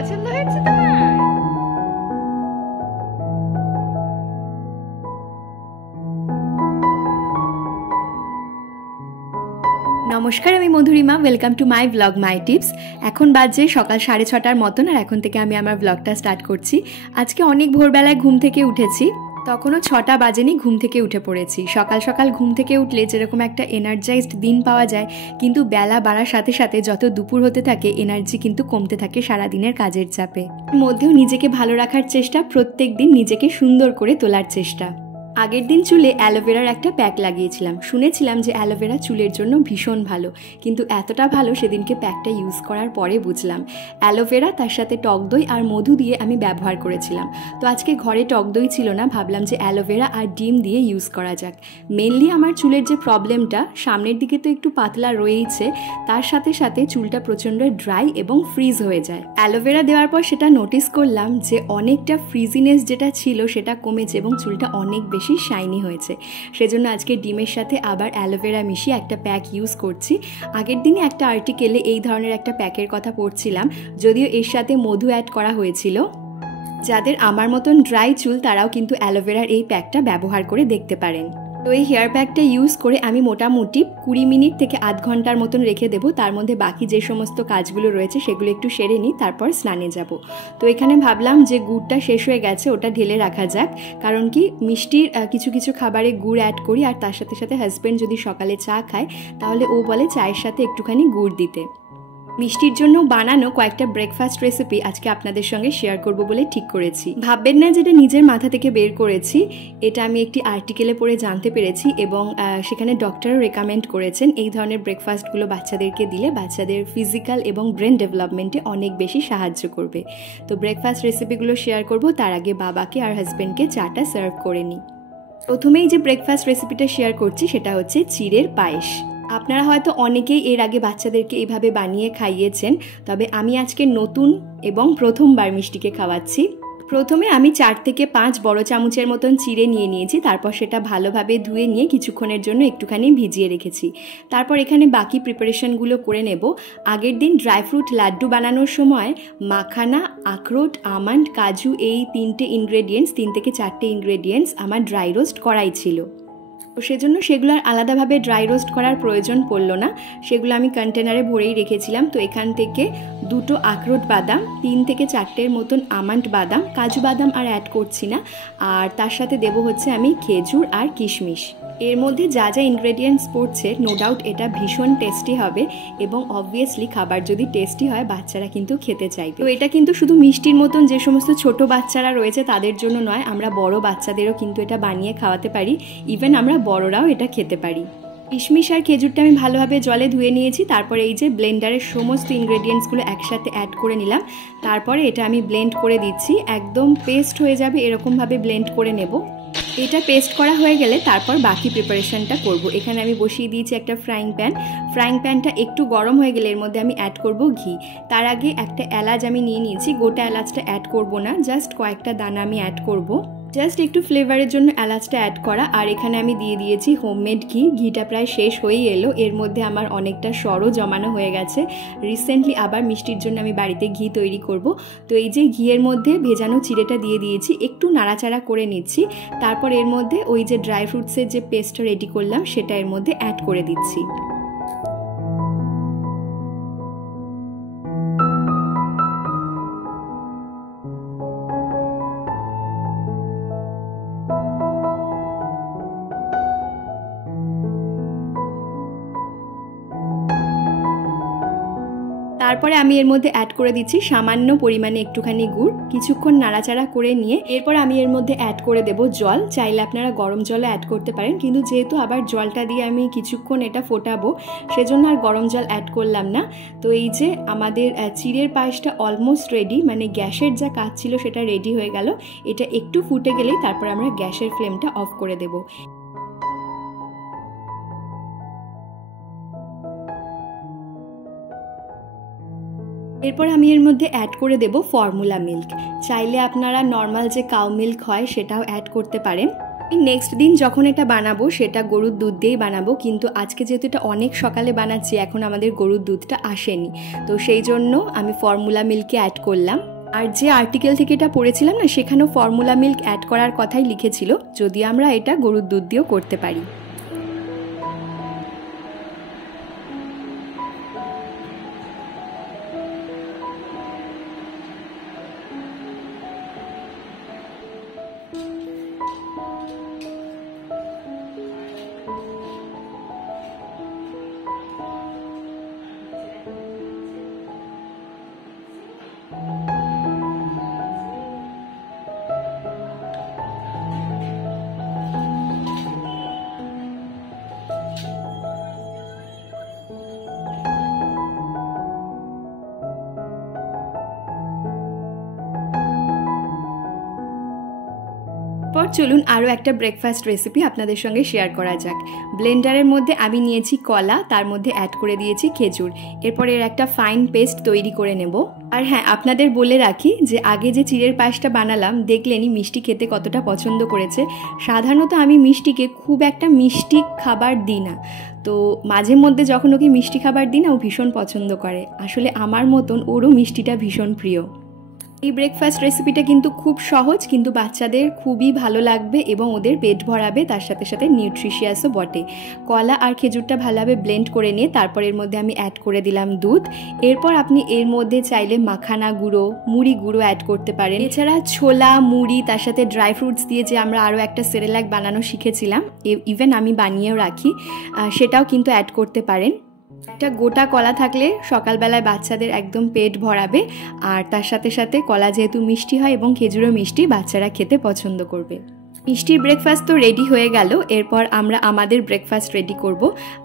পছন্দ হয়েছে তোমার? নমস্কার, আমি Madhurima. Welcome to my blog my tips. এখন বাজে সকাল 6:30 মতন, আর এখন থেকে আমি আমার ব্লগটা স্টার্ট করছি। আজকে অনেক ভোরবেলায় ঘুম থেকে উঠেছি, তখনও 6টা বাজেনি, ঘুম থেকে উঠে পড়েছি। সকাল সকাল ঘুম থেকে উঠলে যেরকম একটা এনার্জাইজড দিন পাওয়া যায়, কিন্তু বেলা বাড়ার সাথে সাথে যত দুপুর হতে থাকে এনার্জি কিন্তু কমতে থাকে সারাদিনের কাজের চাপে। মধ্যেও নিজেকে ভালো রাখার চেষ্টা, প্রত্যেক দিন নিজেকে সুন্দর করে তোলার চেষ্টা। আগের দিন চুলে অ্যালোভেরার একটা প্যাক লাগিয়েছিলাম। শুনেছিলাম যে অ্যালোভেরা চুলের জন্য ভীষণ ভালো, কিন্তু এতটা ভালো সেদিনকে প্যাকটা ইউজ করার পরে বুঝলাম। অ্যালোভেরা, তার সাথে টক দই আর মধু দিয়ে আমি ব্যবহার করেছিলাম। তো আজকে ঘরে টক দই ছিল না, ভাবলাম যে অ্যালোভেরা আর ডিম দিয়ে ইউজ করা যাক। মেনলি আমার চুলের যে প্রবলেমটা, সামনের দিকে তো একটু পাতলা রয়েইছে, তার সাথে সাথে চুলটা প্রচণ্ড ড্রাই এবং ফ্রিজ হয়ে যায়। অ্যালোভেরা দেওয়ার পর সেটা নোটিস করলাম যে অনেকটা ফ্রিজিনেস যেটা ছিল সেটা কমেছে এবং চুলটা অনেক বেশি শাইনি হয়েছে। সেজন্য আজকে ডিমের সাথে আবার অ্যালোভেরা মিশিয়ে একটা প্যাক ইউজ করছি। আগের দিনে একটা আর্টিকেলে এই ধরনের একটা প্যাকের কথা পড়ছিলাম, যদিও এর সাথে মধু অ্যাড করা হয়েছিল। যাদের আমার মতন ড্রাই চুল তারাও কিন্তু অ্যালোভেরার এই প্যাকটা ব্যবহার করে দেখতে পারেন। তো এই হেয়ার প্যাকটা ইউজ করে আমি মোটামুটি 20 মিনিট থেকে আধ ঘন্টার মতন রেখে দেবো। তার মধ্যে বাকি যে সমস্ত কাজগুলো রয়েছে সেগুলো একটু সেরে নিই, তারপর স্নানে যাব। তো এখানে ভাবলাম যে গুড়টা শেষ হয়ে গেছে, ওটা ঢেলে রাখা যাক। কারণ কি, মিষ্টির কিছু কিছু খাবারে গুড় অ্যাড করি, আর তার সাথে সাথে হাজব্যান্ড যদি সকালে চা খায় তাহলে ও বলে চায়ের সাথে একটুখানি গুড় দিতে। মিষ্টির জন্য বানানো কয়েকটা ব্রেকফাস্ট রেসিপি আজকে আপনাদের সঙ্গে শেয়ার করব বলে ঠিক করেছি। ভাববেন না যেটা নিজের মাথা থেকে বের করেছি, এটা আমি একটি আর্টিকেলে পড়ে জানতে পেরেছি এবং সেখানে ডক্টরও রেকমেন্ড করেছেন এই ধরনের ব্রেকফাস্টগুলো বাচ্চাদেরকে দিলে বাচ্চাদের ফিজিক্যাল এবং ব্রেন ডেভেলপমেন্টে অনেক বেশি সাহায্য করবে। তো ব্রেকফাস্ট রেসিপিগুলো শেয়ার করব, তার আগে বাবাকে আর হাজব্যান্ডকে চাটা সার্ভ করে নিই। প্রথমেই যে ব্রেকফাস্ট রেসিপিটা শেয়ার করছি সেটা হচ্ছে চিড়ের পায়েস। আপনারা হয়তো অনেকেই এর আগে বাচ্চাদেরকে এইভাবে বানিয়ে খাইয়েছেন, তবে আমি আজকে নতুন এবং প্রথমবার মিষ্টিকে খাওয়াচ্ছি। প্রথমে আমি 4 থেকে 5 বড় চামচের মতন চিড়ে নিয়ে নিয়েছি, তারপর সেটা ভালোভাবে ধুয়ে নিয়ে কিছুক্ষণের জন্য একটুখানি ভিজিয়ে রেখেছি। তারপর এখানে বাকি প্রিপারেশনগুলো করে নেব। আগের দিন ড্রাই ফ্রুট লাড্ডু বানানোর সময় মাখানা, আখরোট, আমন্ড, কাজু, এই 3 থেকে 4টে ইনগ্রেডিয়েন্টস আমার ড্রাই রোস্ট করাই ছিল। তো সেজন্য সেগুলো আর আলাদাভাবে ড্রাই রোস্ট করার প্রয়োজন পড়লো না, সেগুলো আমি কন্টেনারে ভরেই রেখেছিলাম। তো এখান থেকে 2টো আখরোট বাদাম, 3 থেকে 4টের মতন আমন্ড বাদাম, কাজু বাদাম আর অ্যাড করছি না, আর তার সাথে দেব হচ্ছে আমি খেজুর আর কিশমিশ। এর মধ্যে যা যা ইনগ্রেডিয়েন্টস পড়ছে, নো ডাউট এটা ভীষণ টেস্টি হবে এবং অবভিয়াসলি খাবার যদি টেস্টি হয় বাচ্চারা কিন্তু খেতে চাইবে। তো এটা কিন্তু শুধু মিষ্টির মতন যে সমস্ত ছোট বাচ্চারা রয়েছে তাদের জন্য নয়, আমরা বড় বাচ্চাদেরও কিন্তু এটা বানিয়ে খাওয়াতে পারি, ইভেন আমরা বড়রাও এটা খেতে পারি। কিশমিশ আর খেজুরটা আমি ভালোভাবে জলে ধুয়ে নিয়েছি। তারপরে এই যে ব্লেন্ডারের সমস্ত ইনগ্রেডিয়েন্টসগুলো একসাথে অ্যাড করে নিলাম। তারপরে এটা আমি ব্লেন্ড করে দিচ্ছি, একদম পেস্ট হয়ে যাবে এরকমভাবে ব্লেন্ড করে নেব। এটা পেস্ট করা হয়ে গেলে তারপর বাকি প্রিপারেশনটা করব। এখানে আমি বসিয়ে দিয়েছি একটা ফ্রাইং প্যানটা একটু গরম হয়ে গেলে এর মধ্যে আমি অ্যাড করব ঘি। তার আগে একটা এলাচ আমি নিয়ে নিয়েছি, গোটা এলাচটা অ্যাড করব না, জাস্ট কয়েকটা দানা আমি অ্যাড করব, জাস্ট একটু ফ্লেভারের জন্য এলাচটা অ্যাড করা। আর এখানে আমি দিয়ে দিয়েছি হোমমেড ঘি। ঘিটা প্রায় শেষ হয়েই এলো, এর মধ্যে আমার অনেকটা সরও জমানো হয়ে গেছে। রিসেন্টলি আবার মিষ্টির জন্য আমি বাড়িতে ঘি তৈরি করব। তো এই যে ঘিয়ের মধ্যে ভেজানো চিড়েটা দিয়ে দিয়েছি, একটু নাড়াচাড়া করে নিচ্ছি। তারপর এর মধ্যে ওই যে ড্রাই ফ্রুটসের যে পেস্টটা রেডি করলাম সেটা এর মধ্যে অ্যাড করে দিচ্ছি। তারপরে আমি এর মধ্যে অ্যাড করে দিচ্ছি সামান্য পরিমাণে একটুখানি গুড়। কিছুক্ষণ নাড়াচাড়া করে নিয়ে এরপর আমি এর মধ্যে অ্যাড করে দেব জল। চাইলে আপনারা গরম জলে অ্যাড করতে পারেন, কিন্তু যেহেতু আবার জলটা দিয়ে আমি কিছুক্ষণ এটা ফোটাবো সেজন্য আর গরম জল অ্যাড করলাম না। তো এই যে আমাদের চিড়ের পায়েসটা অলমোস্ট রেডি, মানে গ্যাসের যা কাজ ছিল সেটা রেডি হয়ে গেল। এটা একটু ফুটে গেলেই তারপর আমরা গ্যাসের ফ্লেমটা অফ করে দেবো। এরপর আমি এর মধ্যে অ্যাড করে দেব ফর্মুলা মিল্ক। চাইলে আপনারা নর্মাল যে কাউ মিল্ক হয় সেটাও অ্যাড করতে পারেন। নেক্সট দিন যখন এটা বানাবো সেটা গরুর দুধ দিয়েই বানাবো, কিন্তু আজকে যেহেতু এটা অনেক সকালে বানাচ্ছি এখন আমাদের গরুর দুধটা আসেনি, তো সেই জন্য আমি ফর্মুলা মিল্কে অ্যাড করলাম। আর যে আর্টিকেল থেকে এটা পড়েছিলাম না, সেখানেও ফর্মুলা মিল্ক অ্যাড করার কথাই লিখেছিল, যদি আমরা এটা গরুর দুধ দিয়েও করতে পারি। পর চলুন আরও একটা ব্রেকফাস্ট রেসিপি আপনাদের সঙ্গে শেয়ার করা যাক। ব্লেন্ডারের মধ্যে আমি নিয়েছি কলা, তার মধ্যে অ্যাড করে দিয়েছি খেজুর। এরপর এর একটা ফাইন পেস্ট তৈরি করে নেব। আর হ্যাঁ, আপনাদের বলে রাখি যে আগে যে চিড়ের পায়েসটা বানালাম, দেখলেনই মিষ্টি খেতে কতটা পছন্দ করেছে। সাধারণত আমি মিষ্টিকে খুব একটা মিষ্টি খাবার দিই না, তো মাঝে মধ্যে যখন ওকে মিষ্টি খাবার দিই না, ও ভীষণ পছন্দ করে। আসলে আমার মতন ওরও মিষ্টিটা ভীষণ প্রিয়। এই ব্রেকফাস্ট রেসিপিটা কিন্তু খুব সহজ, কিন্তু বাচ্চাদের খুবই ভালো লাগবে এবং ওদের পেট ভরাবে, তার সাথে সাথে নিউট্রিশিয়াসও বটে। কলা আর খেজুরটা ভালোভাবে ব্লেন্ড করে নিয়ে তারপর এর মধ্যে আমি অ্যাড করে দিলাম দুধ। এরপর আপনি এর মধ্যে চাইলে মাখানা গুঁড়ো, মুড়ি গুঁড়ো অ্যাড করতে পারেন। এছাড়া ছোলা, মুড়ি, তার সাথে ড্রাই ফ্রুটস দিয়ে যে আমরা আরও একটা সেরেল্যাক বানানো শিখেছিলাম, ইভেন আমি বানিয়েও রাখি, সেটাও কিন্তু অ্যাড করতে পারেন। একটা গোটা কলা থাকলে সকালবেলায় বাচ্চাদের একদম পেট ভরাবে, আর তার সাথে সাথে কলা যেহেতু মিষ্টি হয় এবং খেজুরও মিষ্টি, বাচ্চারা খেতে পছন্দ করবে। মিষ্টির ব্রেকফাস্ট তো রেডি হয়ে গেল। এরপর আমরা আমাদের ব্রেকফাস্ট রেডি করব।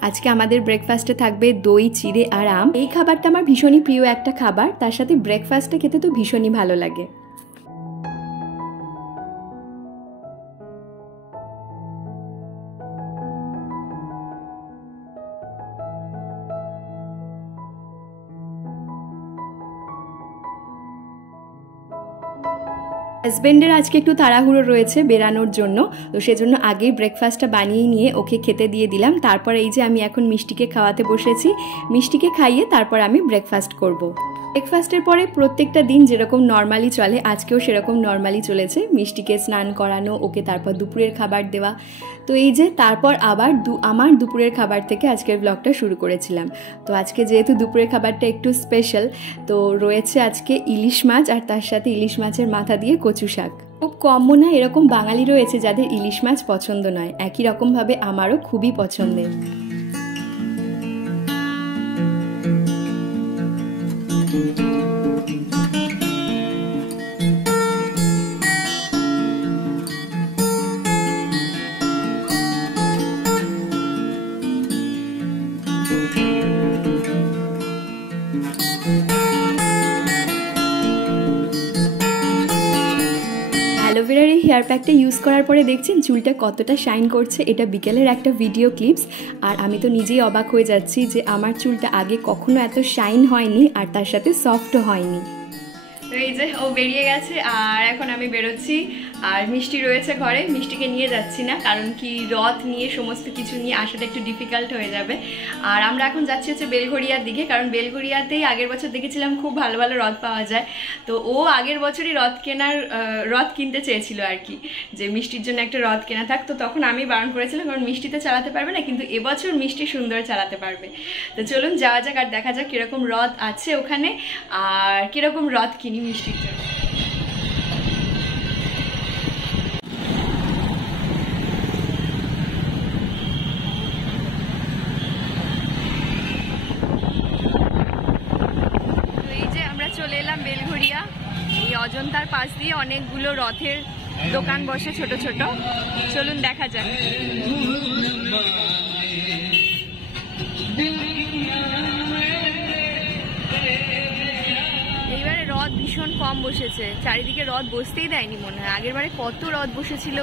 আজকে আমাদের ব্রেকফাস্টে থাকবে দই, চিড়ে আর আম। এই খাবারটা আমার ভীষণই প্রিয় একটা খাবার, তার সাথে ব্রেকফাস্টে খেতে তো ভীষণই ভালো লাগে। হাজব্যান্ডের আজকে একটু তাড়াহুড়ো রয়েছে বেরানোর জন্য, তো সেজন্য আগেই ব্রেকফাস্টটা বানিয়ে নিয়ে ওকে খেতে দিয়ে দিলাম। তারপর এই যে আমি এখন মিষ্টিকে খাওয়াতে বসেছি। মিষ্টিকে খাইয়ে তারপর আমি ব্রেকফাস্ট করব। ব্রেকফাস্টের পরে প্রত্যেকটা দিন যেরকম নর্মালি চলে, আজকেও সেরকম নর্মালি চলেছে। মিষ্টিকে স্নান করানো, ওকে তারপর দুপুরের খাবার দেওয়া। তো এই যে তারপর আবার আমার দুপুরের খাবার থেকে আজকের ব্লগটা শুরু করেছিলাম। তো আজকে যেহেতু দুপুরের খাবারটা একটু স্পেশাল, তো রয়েছে আজকে ইলিশ মাছ, আর তার সাথে ইলিশ মাছের মাথা দিয়ে কচু শাক। খুব কম মনে হয় এরকম বাঙালি রয়েছে যাদের ইলিশ মাছ পছন্দ নয়। একই রকমভাবে আমারও খুবই পছন্দের। অ্যালোভেরার এই হেয়ার প্যাকটা ইউজ করার পরে দেখছেন চুলটা কতটা শাইন করছে। এটা বিকেলের একটা ভিডিও ক্লিপস, আর আমি তো নিজেই অবাক হয়ে যাচ্ছি যে আমার চুলটা আগে কখনো এত শাইন হয়নি, আর তার সাথে সফটও হয়নি। তো এই যে ও বেরিয়ে গেছে, আর এখন আমি বেরোচ্ছি। আর মিষ্টি রয়েছে ঘরে, মিষ্টিকে নিয়ে যাচ্ছি না, কারণ কি রথ নিয়ে সমস্ত কিছু নিয়ে আসাটা একটু ডিফিকাল্ট হয়ে যাবে। আর আমরা এখন যাচ্ছি হচ্ছে বেলঘড়িয়ার দিকে, কারণ বেলঘড়িয়াতেই আগের বছর দেখেছিলাম খুব ভালো ভালো রথ পাওয়া যায়। তো ও আগের বছরই রথ কিনতে চেয়েছিল আর কি, যে মিষ্টির জন্য একটা রথ কেনা থাক। তো তখন আমি বারণ করেছিলাম, কারণ মিষ্টিতে চালাতে পারবে না, কিন্তু এবছর মিষ্টি সুন্দর চালাতে পারবে। তো চলুন যাওয়া যাক আর দেখা যাক কীরকম রথ আছে ওখানে, আর কীরকম রথ কিনি মিষ্টির জন্য। চলে এলাম বেলঘড়িয়া। এই অজন্তার পাশ দিয়ে অনেকগুলো রথের দোকান বসে ছোট ছোট। চলুন দেখা যাক। এইবারে রথ ভীষণ কম বসেছে, চারিদিকে রথ বসতেই দেয়নি মনে হয়। আগের বারে কত রথ বসেছিল।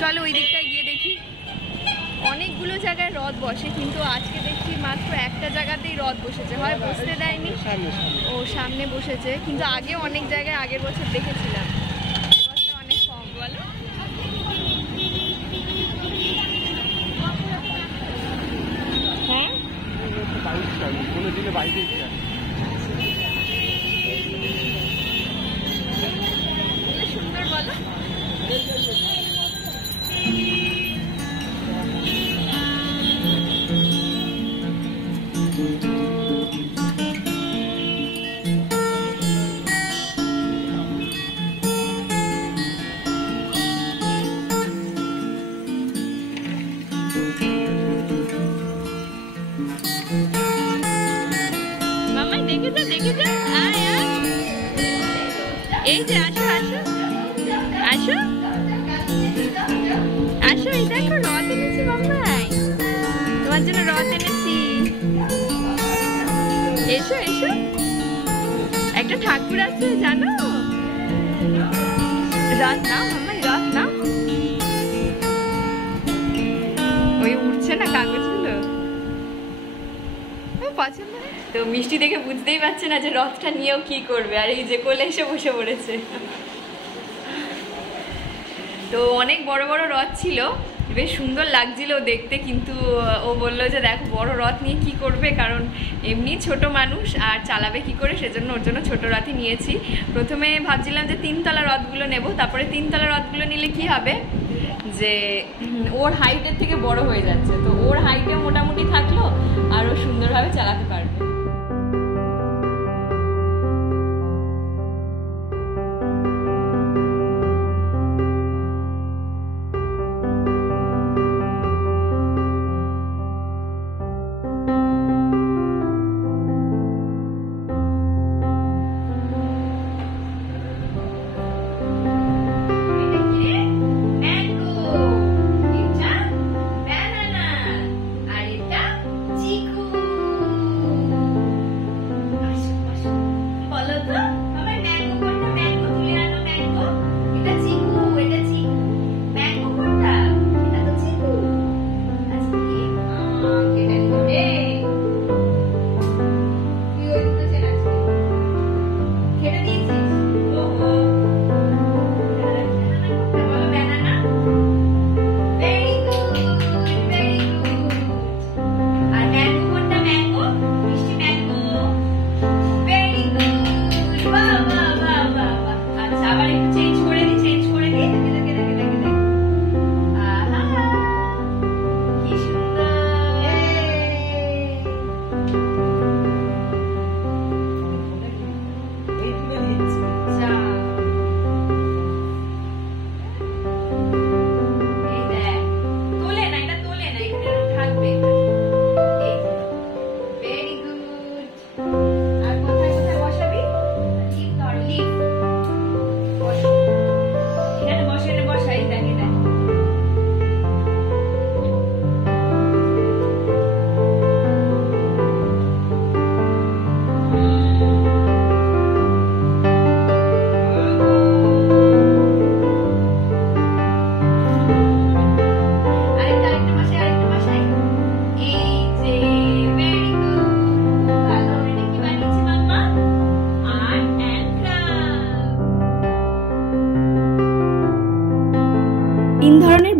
চলো ওই দিকটায় গিয়ে দেখি। অনেকগুলো জায়গায় রথ বসে, কিন্তু আজকে দেখছি মাত্র একটা জায়গাতেই রথ বসেছে, হয় বসতে দেয়নি, ও সামনে বসেছে। কিন্তু আগে অনেক জায়গায় আগের বছর দেখেছিলাম, অনেক কম। বলো হ্যাঁ, এসো এসো, একটা ঠাকুর আছে জানো, রথ নাও মাম্মা, রথ নাও। ওই উঠছে না কাগজগুলো, পছন্দ। তো মিষ্টি দেখে বুঝতেই পারছে না যে রথটা নিয়েও কি করবে, আর এই যে কোলে এসে বসে পড়েছে। তো অনেক বড় বড় রথ ছিল, বেশ সুন্দর লাগছিল দেখতে, কিন্তু ও বললো যে দেখো বড় রথ নিয়ে কি করবে, কারণ এমনি ছোট মানুষ আর চালাবে কি করে, সেজন্য ওর জন্য ছোট রথই নিয়েছি। প্রথমে ভাবছিলাম যে 3 তলা রথগুলো নেব, তারপরে 3 তলা রথগুলো নিলে কি হবে যে ওর হাইটের থেকে বড় হয়ে যাচ্ছে, তো ওর হাইটে মোটামুটি থাকলো আর ও সুন্দরভাবে চালাতে পারবে।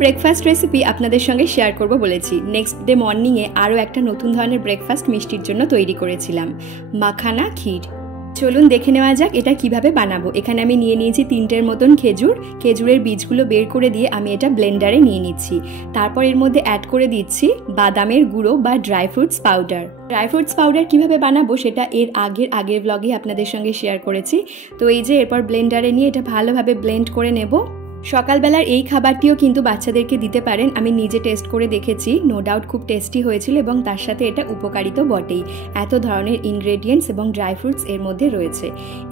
ব্রেকফাস্ট রেসিপি আপনাদের সঙ্গে শেয়ার করব বলেছি। নেক্সট ডে মর্নিংয়ে আরও একটা নতুন ধরনের ব্রেকফাস্ট মিষ্টির জন্য তৈরি করেছিলাম, মাখানা ক্ষীর। চলুন দেখে নেওয়া যাক এটা কিভাবে বানাবো। এখানে আমি নিয়ে নিয়েছি 3টের মতন খেজুর। খেজুরের বীজগুলো বের করে দিয়ে আমি এটা ব্লেন্ডারে নিয়ে নিচ্ছি। তারপর এর মধ্যে অ্যাড করে দিচ্ছি বাদামের গুঁড়ো বা dry fruits powder. Dry fruits powder কীভাবে বানাবো সেটা এর আগের ব্লগে আপনাদের সঙ্গে শেয়ার করেছি। তো এই যে এরপর ব্লেন্ডারে নিয়ে এটা ভালোভাবে ব্লেন্ড করে নেব। সকালবেলার এই খাবারটিও কিন্তু বাচ্চাদেরকে দিতে পারেন, আমি নিজে টেস্ট করে দেখেছি, নো ডাউট খুব টেস্টি হয়েছিল এবং তার সাথে এটা উপকারী তো বটেই। এত ধরনের ইনগ্রেডিয়েন্টস এবং ড্রাই ফ্রুটস এর মধ্যে রয়েছে।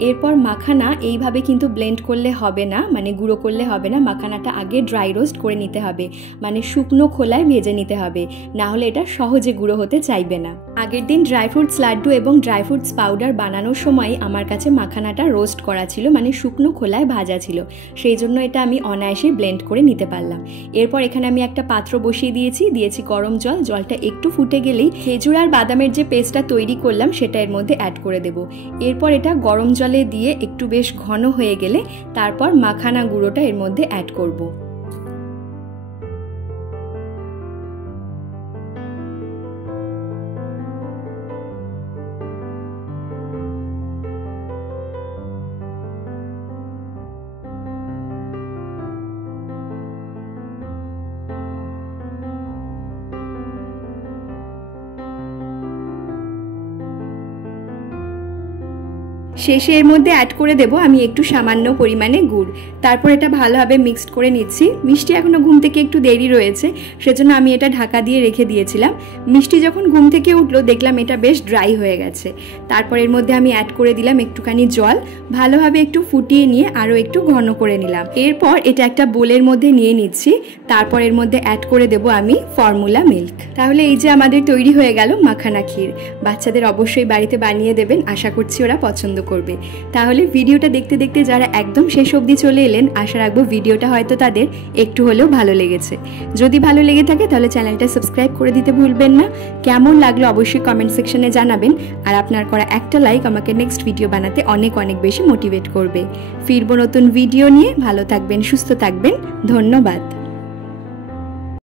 এরপর মাখানা এইভাবে কিন্তু ব্লেন্ড করলে হবে না, মানে গুঁড়ো করলে হবে না, মাখানাটা আগে ড্রাই রোস্ট করে নিতে হবে, মানে শুকনো খোলায় ভেজে নিতে হবে, না হলে এটা সহজে গুঁড়ো হতে চাইবে না। আগের দিন ড্রাই ফ্রুটস লাড্ডু এবং ড্রাই ফ্রুটস পাউডার বানানোর সময় আমার কাছে মাখানাটা রোস্ট করা ছিল, মানে শুকনো খোলায় ভাজা ছিল, সেই জন্য এটা আমি অনায়াসে ব্লেন্ড করে নিতে পারলাম। এরপর এখানে আমি একটা পাত্র বসিয়ে দিয়েছি গরম জল। জলটা একটু ফুটে গেলেই খেজুর আর বাদামের যে পেস্টটা তৈরি করলাম সেটা এর মধ্যে অ্যাড করে দেব। এরপর এটা গরম জলে দিয়ে একটু বেশ ঘন হয়ে গেলে তারপর মাখানা গুঁড়োটা এর মধ্যে অ্যাড করব। শেষে এর মধ্যে অ্যাড করে দেব আমি একটু সামান্য পরিমাণে গুড়। তারপর এটা ভালোভাবে মিক্সড করে নিচ্ছি। মিষ্টি এখনও ঘুম থেকে একটু দেরি রয়েছে, সেজন্য আমি এটা ঢাকা দিয়ে রেখে দিয়েছিলাম। মিষ্টি যখন ঘুম থেকে উঠলো দেখলাম এটা বেশ ড্রাই হয়ে গেছে। তারপর এর মধ্যে আমি অ্যাড করে দিলাম একটুখানি জল, ভালোভাবে একটু ফুটিয়ে নিয়ে আরও একটু ঘন করে নিলাম। এরপর এটা একটা বোলের মধ্যে নিয়ে নিচ্ছি। তারপর এর মধ্যে অ্যাড করে দেব আমি ফর্মুলা মিল্ক। তাহলে এই যে আমাদের তৈরি হয়ে গেল মাখানা ক্ষীর। বাচ্চাদের অবশ্যই বাড়িতে বানিয়ে দেবেন, আশা করছি ওরা পছন্দ করবে। তাহলে ভিডিওটা দেখতে দেখতে যারা একদম শেষ অবধি চলে এলেন, আশা রাখবো ভিডিওটা হয়তো তাদের একটু হলেও ভালো লেগেছে। যদি ভালো লেগে থাকে তাহলে চ্যানেলটা সাবস্ক্রাইব করে দিতে ভুলবেন না। কেমন লাগলো অবশ্যই কমেন্ট সেকশনে জানাবেন। আর আপনার করা একটা লাইক আমাকে নেক্সট ভিডিও বানাতে অনেক অনেক বেশি মোটিভেট করবে। ফিরবো নতুন ভিডিও নিয়ে। ভালো থাকবেন, সুস্থ থাকবেন। ধন্যবাদ।